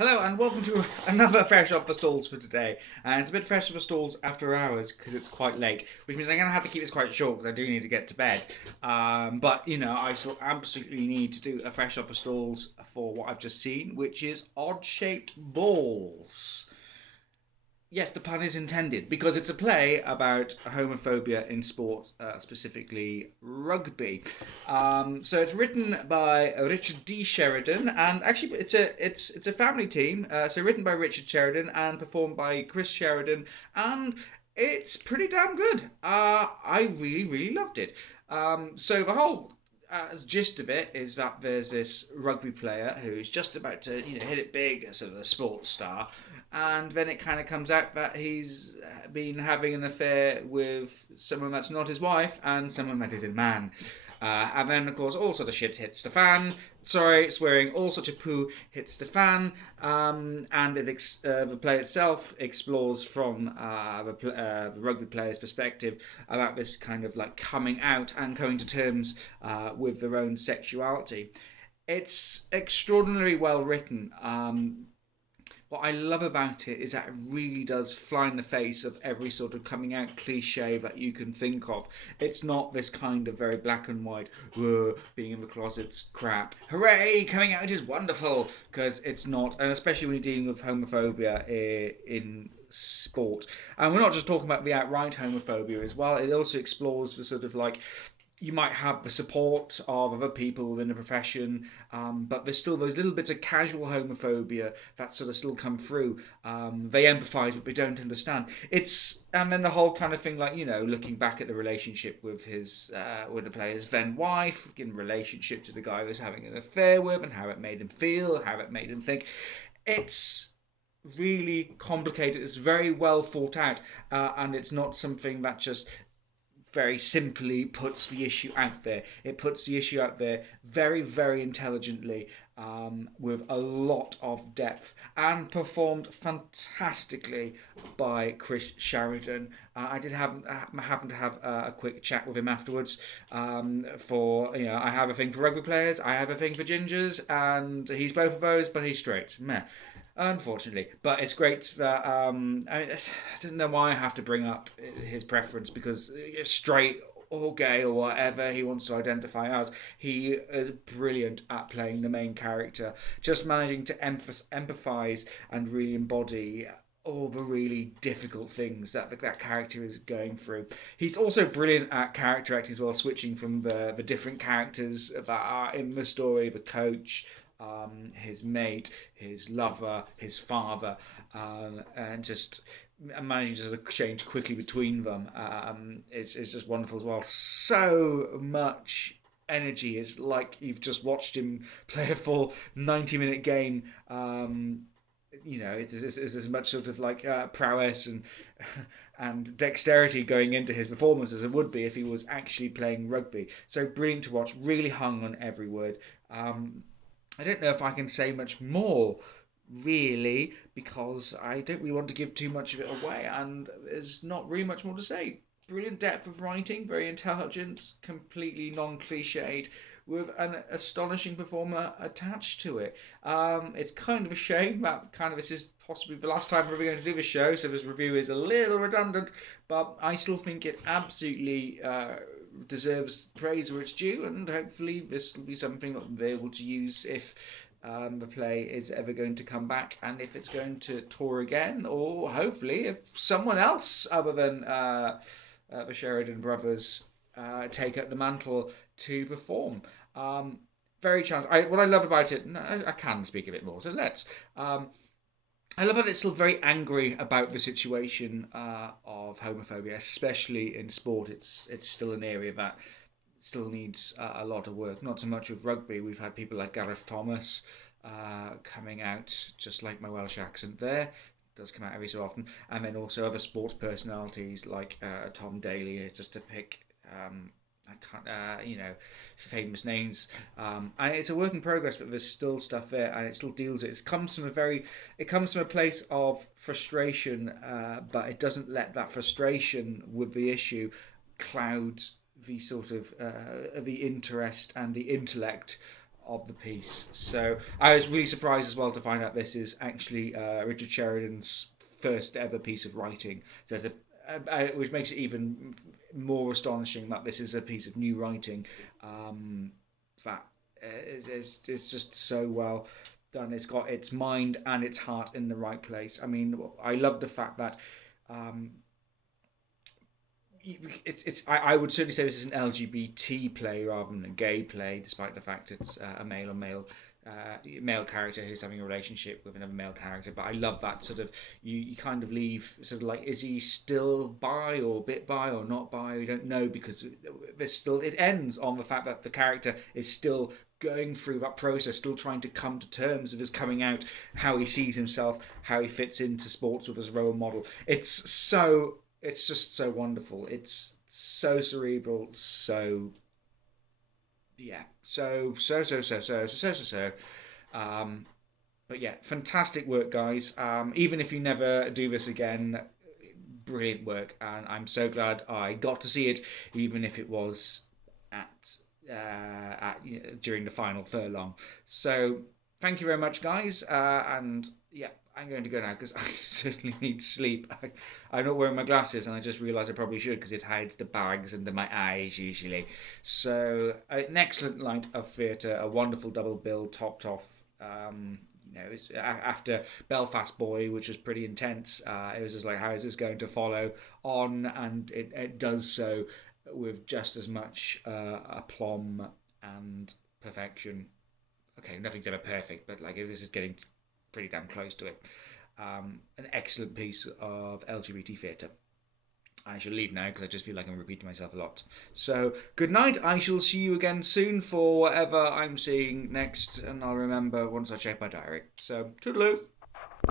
Hello and welcome to another Fresh Off the Stalls for today. And it's a bit fresh off the stalls after hours because it's quite late, which means I'm going to have to keep this quite short because I do need to get to bed. But, I still absolutely need to do a Fresh Off the Stalls for what I've just seen, which is odd-shaped balls. Yes, the pun is intended because it's a play about homophobia in sport, specifically rugby. So it's written by Richard D. Sheridan, and actually it's a family team. So written by Richard Sheridan and performed by Chris Sheridan, and it's pretty damn good. I really loved it. So the whole gist of it is that there's this rugby player who's just about to hit it big as a sports star, and then it kind of comes out that he's been having an affair with someone that's not his wife and someone that is a man. And then, of course, all sort of shit hits the fan. Sorry, swearing, all such a poo hits the fan. And the play itself explores from the rugby player's perspective about this kind of like coming out and coming to terms with their own sexuality. It's extraordinarily well written. What I love about it is that it really does fly in the face of every sort of coming out cliche that you can think of. It's not this kind of very black and white, being in the closet's crap. Hooray, coming out is wonderful! Because it's not, and especially when you're dealing with homophobia in sport. And we're not just talking about the outright homophobia as well, it also explores the sort of like, you might have the support of other people within the profession, but there's still those little bits of casual homophobia that sort of still come through. They empathise, but they don't understand. And then the whole kind of thing, like looking back at the relationship with with the player's then wife, in relationship to the guy he was having an affair with, and how it made him feel, how it made him think. It's really complicated. It's very well thought out, and it's not something that just very simply puts the issue out there. It puts the issue out there very intelligently, with a lot of depth, and performed fantastically by Chris Sheridan. I did happen to have a quick chat with him afterwards. I have a thing for rugby players, I have a thing for gingers, and he's both of those, but he's straight. Meh. Unfortunately, but it's great that I don't know why I have to bring up his preference, because straight or gay or whatever he wants to identify as, he is brilliant at playing the main character, just managing to empathise and really embody all the really difficult things that that character is going through. He's also brilliant at character acting as well, switching from the different characters that are in the story, the coach, his mate, his lover, his father, and just managing to sort of change quickly between them. It's just wonderful as well. So much energy. It's like you've just watched him play a full 90-minute game. It's as much sort of like prowess and dexterity going into his performance as it would be if he was actually playing rugby. So brilliant to watch. Really hung on every word. I don't know if I can say much more, really, because I don't really want to give too much of it away, and there's not really much more to say. Brilliant depth of writing, very intelligent, completely non-cliched, with an astonishing performer attached to it. It's kind of a shame that this is possibly the last time we're ever going to do this show, so this review is a little redundant, but I still think it absolutely deserves praise where it's due, and hopefully this will be something that we'll be able to use if the play is ever going to come back, and if it's going to tour again, or hopefully if someone else other than the Sheridan brothers take up the mantle to perform. Very challenging. What I love about it, I can speak a bit more, so let's. I love that it's still very angry about the situation of homophobia, especially in sport. It's still an area that still needs a lot of work. Not so much with rugby. We've had people like Gareth Thomas coming out, just like my Welsh accent there. It does come out every so often. And then also other sports personalities like Tom Daly, just to pick famous names. And it's a work in progress, but there's still stuff there, and it still deals it. It comes from a place of frustration, but it doesn't let that frustration with the issue cloud the sort of the interest and the intellect of the piece. So I was really surprised as well to find out this is actually Richard Sheridan's first ever piece of writing. So there's which makes it even more astonishing that this is a piece of new writing that it's just so well done. It's got its mind and its heart in the right place. I mean, I love the fact that I would certainly say this is an LGBT play rather than a gay play, despite the fact it's a male character who's having a relationship with another male character. But I love that sort of you kind of leave sort of like, is he still bi or bit bi or not bi? We don't know, because there's still, it ends on the fact that the character is still going through that process, still trying to come to terms with his coming out, how he sees himself, how he fits into sports with his role model. It's just so wonderful. It's so cerebral, so yeah, so. But yeah, fantastic work, guys. Even if you never do this again, brilliant work, and I'm so glad I got to see it, even if it was during the final furlong. So thank you very much, guys, and yeah. I'm going to go now because I certainly need sleep. I'm not wearing my glasses, and I just realised I probably should, because it hides the bags under my eyes usually. So an excellent night of theatre, a wonderful double bill topped off. It's after Belfast Boy, which was pretty intense. It was just like, how is this going to follow on? And it does so with just as much aplomb and perfection. Okay, nothing's ever perfect, but like, this is getting pretty damn close to it. An excellent piece of LGBT theatre. I shall leave now because I just feel like I'm repeating myself a lot. So, good night. I shall see you again soon for whatever I'm seeing next, and I'll remember once I check my diary. So, toodaloo.